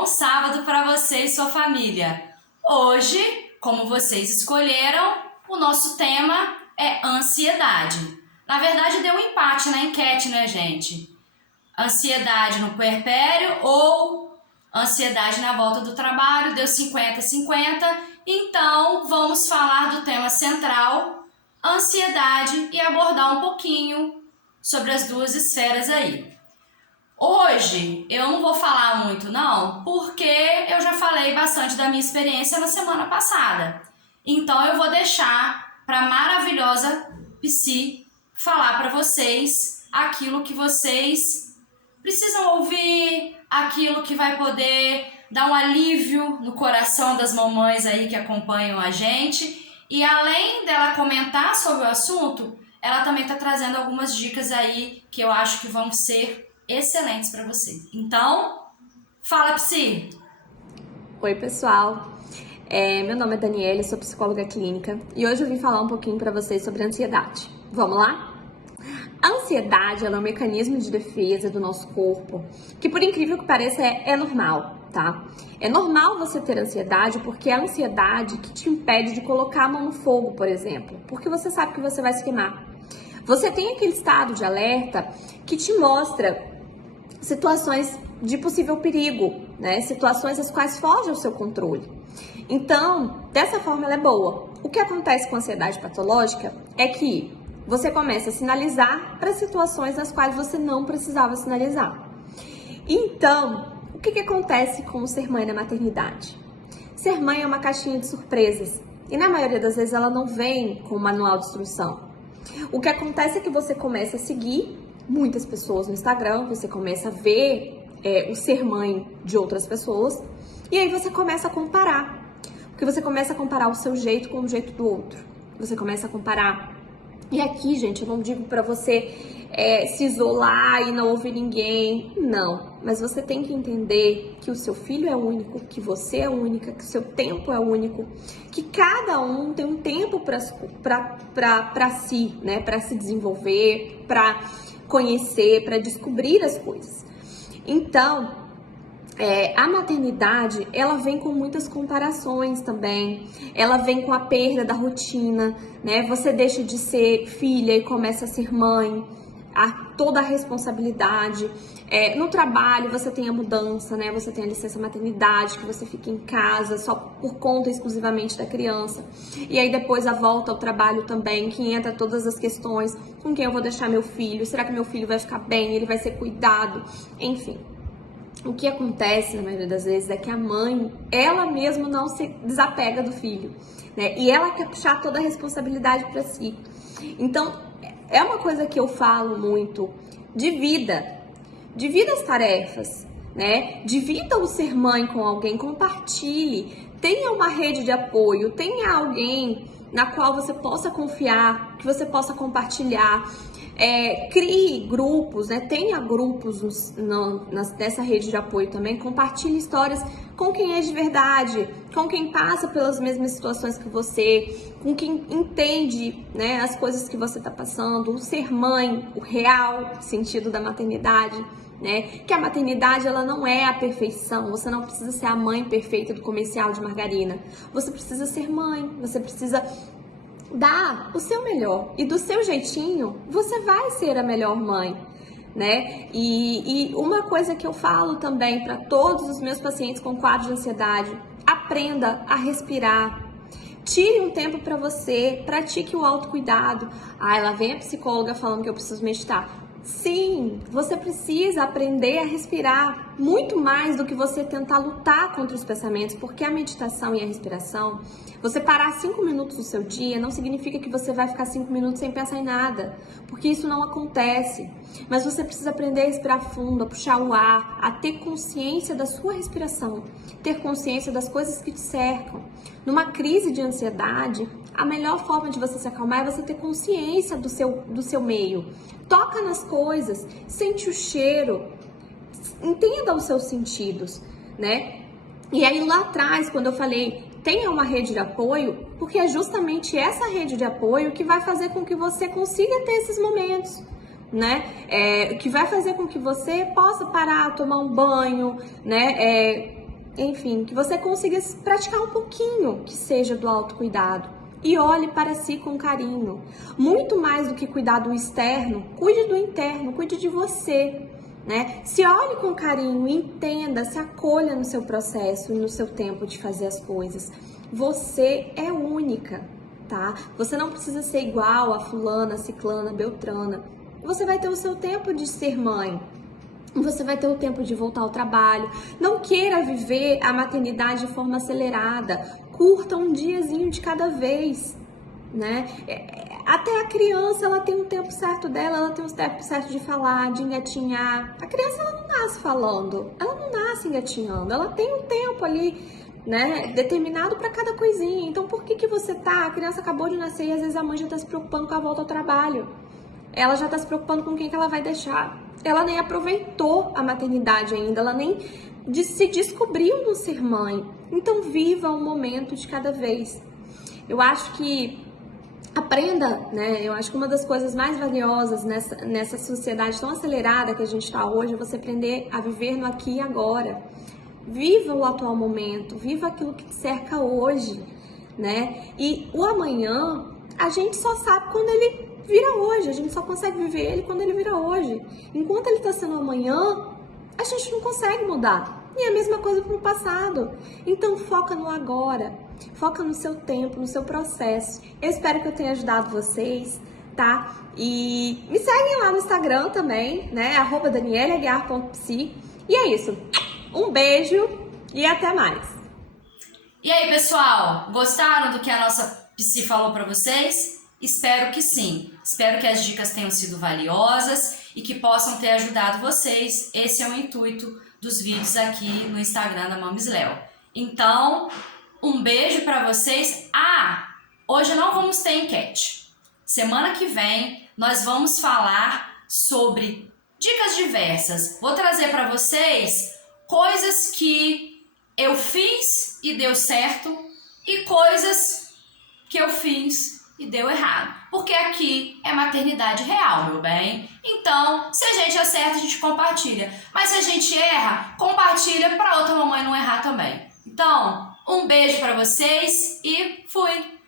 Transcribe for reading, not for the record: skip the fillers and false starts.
bom sábado para você e sua família. Hoje, como vocês escolheram, o nosso tema é ansiedade. Na verdade, deu um empate na enquete, né, gente? Ansiedade no puerpério ou ansiedade na volta do trabalho, deu 50-50. Então, vamos falar do tema central, ansiedade, e abordar um pouquinho sobre as duas esferas aí. Hoje eu não vou falar muito não, porque eu já falei bastante da minha experiência na semana passada. Então eu vou deixar para a maravilhosa Psi falar para vocês aquilo que vocês precisam ouvir, aquilo que vai poder dar um alívio no coração das mamães aí que acompanham a gente. E além dela comentar sobre o assunto, ela também está trazendo algumas dicas aí que eu acho que vão ser excelentes para você. Então, fala, Psi! Oi, pessoal! Meu nome é Daniela, sou psicóloga clínica e hoje eu vim falar um pouquinho para vocês sobre ansiedade. Vamos lá? A ansiedade ela é um mecanismo de defesa do nosso corpo que, por incrível que pareça, é normal, tá? É normal você ter ansiedade porque é a ansiedade que te impede de colocar a mão no fogo, por exemplo, porque você sabe que você vai se queimar. Você tem aquele estado de alerta que te mostra situações de possível perigo, né? Situações as quais fogem ao seu controle. Então, dessa forma ela é boa. O que acontece com a ansiedade patológica é que você começa a sinalizar para situações nas quais você não precisava sinalizar. Então, o que acontece com o ser mãe na maternidade? Ser mãe é uma caixinha de surpresas e na maioria das vezes ela não vem com um manual de instrução. O que acontece é que você começa a seguir muitas pessoas no Instagram, você começa a ver o ser mãe de outras pessoas e aí você começa a comparar. Porque você começa a comparar o seu jeito com o jeito do outro. Você começa a comparar. E aqui, gente, eu não digo pra você se isolar e não ouvir ninguém. Não. Mas você tem que entender que o seu filho é único, que você é única, que o seu tempo é único, que cada um tem um tempo pra si, né? Pra se desenvolver, pra conhecer, para descobrir as coisas. Então, a maternidade, ela vem com muitas comparações também, ela vem com a perda da rotina, né? Você deixa de ser filha e começa a ser mãe, toda a responsabilidade. No trabalho você tem a mudança, né? Você tem a licença maternidade, que você fica em casa só por conta exclusivamente da criança. E aí depois a volta ao trabalho também, que entra todas as questões, com quem eu vou deixar meu filho, será que meu filho vai ficar bem, ele vai ser cuidado, enfim. O que acontece na maioria das vezes é que a mãe, ela mesma não se desapega do filho, né? E ela quer puxar toda a responsabilidade para si. Então, é uma coisa que eu falo muito, divida as tarefas, né? Divida o ser mãe com alguém, compartilhe, tenha uma rede de apoio, tenha alguém na qual você possa confiar, que você possa compartilhar. Crie grupos, né? Tenha grupos nessa rede de apoio também, compartilhe histórias com quem é de verdade, com quem passa pelas mesmas situações que você, com quem entende, né, as coisas que você está passando, o ser mãe, o real sentido da maternidade, né? Que a maternidade ela não é a perfeição, você não precisa ser a mãe perfeita do comercial de margarina, você precisa ser mãe, você precisa dá o seu melhor e do seu jeitinho você vai ser a melhor mãe, né? E uma coisa que eu falo também para todos os meus pacientes com quadro de ansiedade, aprenda a respirar. Tire um tempo para você, pratique o autocuidado. Lá vem a psicóloga falando que eu preciso meditar. Sim, você precisa aprender a respirar muito mais do que você tentar lutar contra os pensamentos, porque a meditação e a respiração, você parar 5 minutos do seu dia não significa que você vai ficar 5 minutos sem pensar em nada, porque isso não acontece. Mas você precisa aprender a respirar fundo, a puxar o ar, a ter consciência da sua respiração, ter consciência das coisas que te cercam. Numa crise de ansiedade, a melhor forma de você se acalmar é você ter consciência do seu meio. Toca nas coisas, sente o cheiro, entenda os seus sentidos, né? E aí lá atrás, quando eu falei, tenha uma rede de apoio, porque é justamente essa rede de apoio que vai fazer com que você consiga ter esses momentos, né? Que vai fazer com que você possa parar, tomar um banho, né? enfim, que você consiga praticar um pouquinho que seja do autocuidado. E olhe para si com carinho. Muito mais do que cuidar do externo, cuide do interno, cuide de você, né? Se olhe com carinho, entenda, se acolha no seu processo e no seu tempo de fazer as coisas. Você é única, tá? Você não precisa ser igual a fulana, ciclana, beltrana. Você vai ter o seu tempo de ser mãe. Você vai ter o tempo de voltar ao trabalho. Não queira viver a maternidade de forma acelerada. Curta um diazinho de cada vez, né? Até a criança, ela tem um tempo certo dela, ela tem um tempo certo de falar, de engatinhar. A criança, ela não nasce falando, ela não nasce engatinhando, ela tem um tempo ali, né, determinado para cada coisinha. Então, por que você tá? A criança acabou de nascer e às vezes a mãe já tá se preocupando com a volta ao trabalho. Ela já tá se preocupando com quem que ela vai deixar. Ela nem aproveitou a maternidade ainda, ela nem se descobriu no ser mãe. Então, viva um momento de cada vez. Eu acho que aprenda, né? Eu acho que uma das coisas mais valiosas nessa sociedade tão acelerada que a gente está hoje é você aprender a viver no aqui e agora. Viva o atual momento, viva aquilo que te cerca hoje, né? E o amanhã, a gente só sabe quando ele vira hoje, a gente só consegue viver ele quando ele vira hoje. Enquanto ele está sendo amanhã, a gente não consegue mudar. E a mesma coisa para o passado. Então foca no agora, foca no seu tempo, no seu processo. Eu espero que eu tenha ajudado vocês, tá? E me seguem lá no Instagram também, né? @danieleaguiar.psi. E é isso. Um beijo e até mais. E aí, pessoal, gostaram do que a nossa psi falou para vocês? Espero que sim. Espero que as dicas tenham sido valiosas e que possam ter ajudado vocês. Esse é o intuito dos vídeos aqui no Instagram da Mamis Léo. Então, um beijo para vocês. Hoje não vamos ter enquete. Semana que vem nós vamos falar sobre dicas diversas. Vou trazer para vocês coisas que eu fiz e deu certo e coisas que eu fiz e deu errado. Porque aqui é maternidade real, meu bem. Então, se a gente acerta, a gente compartilha. Mas se a gente erra, compartilha para outra mamãe não errar também. Então, um beijo para vocês e fui!